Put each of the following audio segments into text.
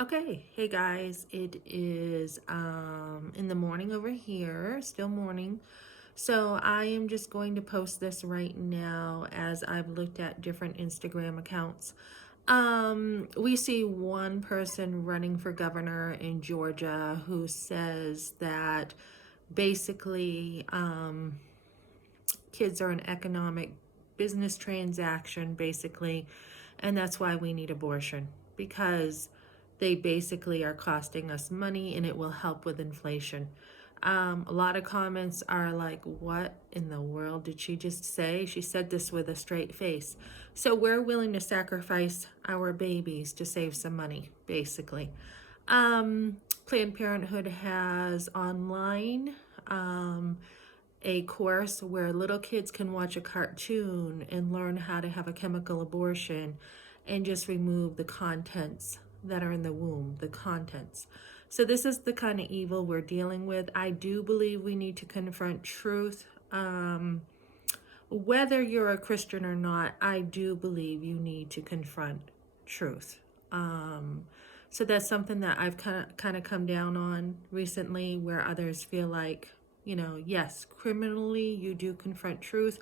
Okay, hey guys, it is in the morning over here, still morning. So I am just going to post this right now as I've looked at different Instagram accounts. We see one person running for governor in Georgia who says that basically kids are an economic business transaction, basically, and that's why we need abortion because they basically are costing us money and it will help with inflation. A lot of comments are like, what in the world did she just say? She said this with a straight face. So we're willing to sacrifice our babies to save some money, basically. Um, Planned Parenthood has online a course where little kids can watch a cartoon and learn how to have a chemical abortion and just remove the contents that are in the womb, the contents. So, this is the kind of evil we're dealing with. I do believe we need to confront truth. Whether you're a Christian or not, I do believe you need to confront truth. Um, so that's something that I've kind of come down on recently, where others feel like, yes, criminally you do confront truth,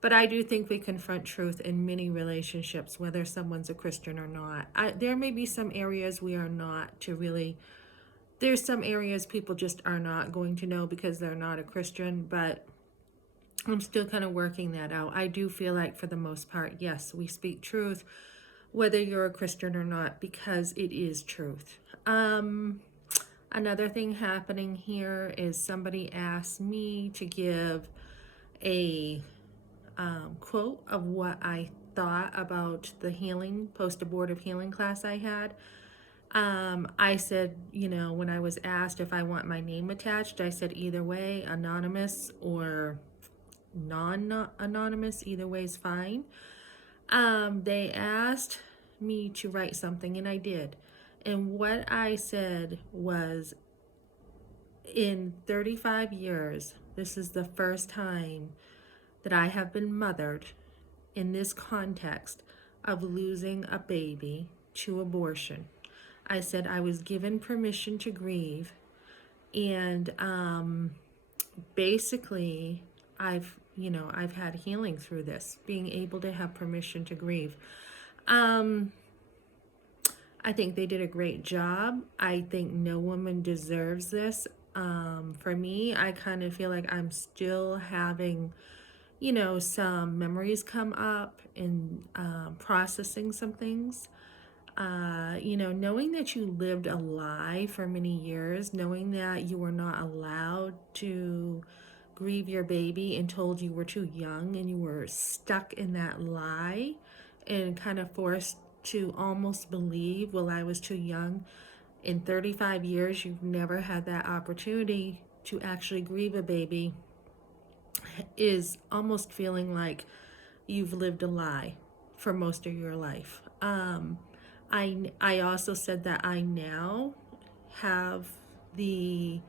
but I do think we confront truth in many relationships, whether someone's a Christian or not. There may be some areas we are not to really. There's some areas people just are not going to know because they're not a Christian, but I'm still kind of working that out. I do feel like, for the most part, yes, we speak truth, whether you're a Christian or not, because it is truth. Another thing happening here is somebody asked me to give a quote of what I thought about the healing, post abortive healing class I had. I said, when I was asked if I want my name attached, I said either way, anonymous or non-anonymous, either way is fine. They asked me to write something and I did. And what I said was, in 35 years, this is the first time that I have been mothered in this context of losing a baby to abortion. I said I was given permission to grieve, and basically I've had healing through this, being able to have permission to grieve. um I think they did a great job. I think no woman deserves this. For me, I kind of feel like I'm still having, some memories come up and processing some things. Knowing that you lived a lie for many years, knowing that you were not allowed to grieve your baby and told you were too young, and you were stuck in that lie and kind of forced to almost believe, well, I was too young. In 35 years, you've never had that opportunity to actually grieve a baby, is almost feeling like you've lived a lie for most of your life. I also said that I now have the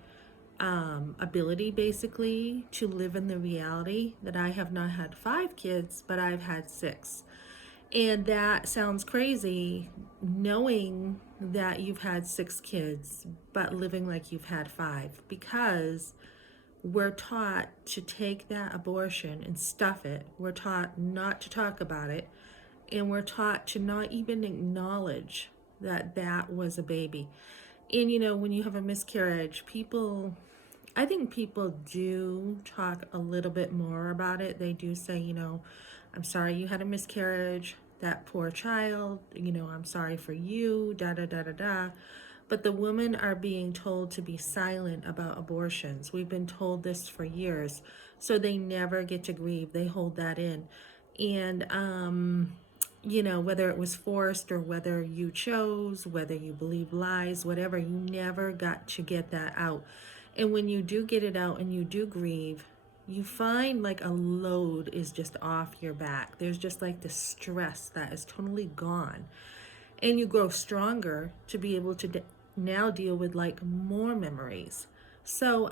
ability, basically, to live in the reality that I have not had 5 kids, but I've had 6. And that sounds crazy, knowing that you've had 6 kids, but living like you've had 5, because we're taught to take that abortion and stuff it. We're taught not to talk about it. And we're taught to not even acknowledge that that was a baby. And when you have a miscarriage, I think people do talk a little bit more about it. They do say, I'm sorry you had a miscarriage, that poor child, I'm sorry for you, da da da da da. But the women are being told to be silent about abortions. We've been told this for years. So they never get to grieve. They hold that in. And, whether it was forced or whether you chose, whether you believe lies, whatever, you never got to get that out. And when you do get it out and you do grieve, you find like a load is just off your back. There's just like the stress that is totally gone. And you grow stronger to be able to now deal with like more memories. So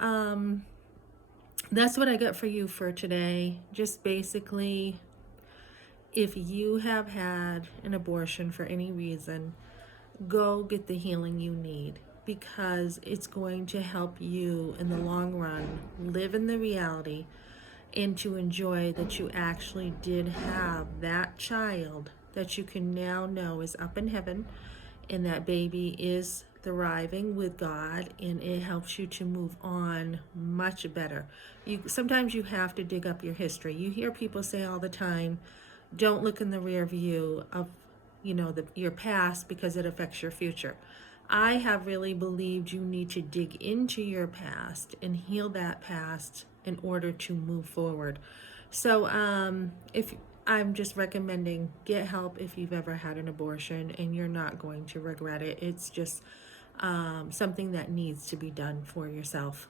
that's what I got for you for today. Just basically, if you have had an abortion for any reason, go get the healing you need, because it's going to help you in the long run live in the reality and to enjoy that you actually did have that child that you can now know is up in heaven, and that baby is thriving with God, and it helps you to move on much better. Sometimes you have to dig up your history. You hear people say all the time, don't look in the rear view of your past, because it affects your future. I have really believed you need to dig into your past and heal that past in order to move forward. So if I'm just recommending, get help if you've ever had an abortion, and you're not going to regret it. It's just something that needs to be done for yourself.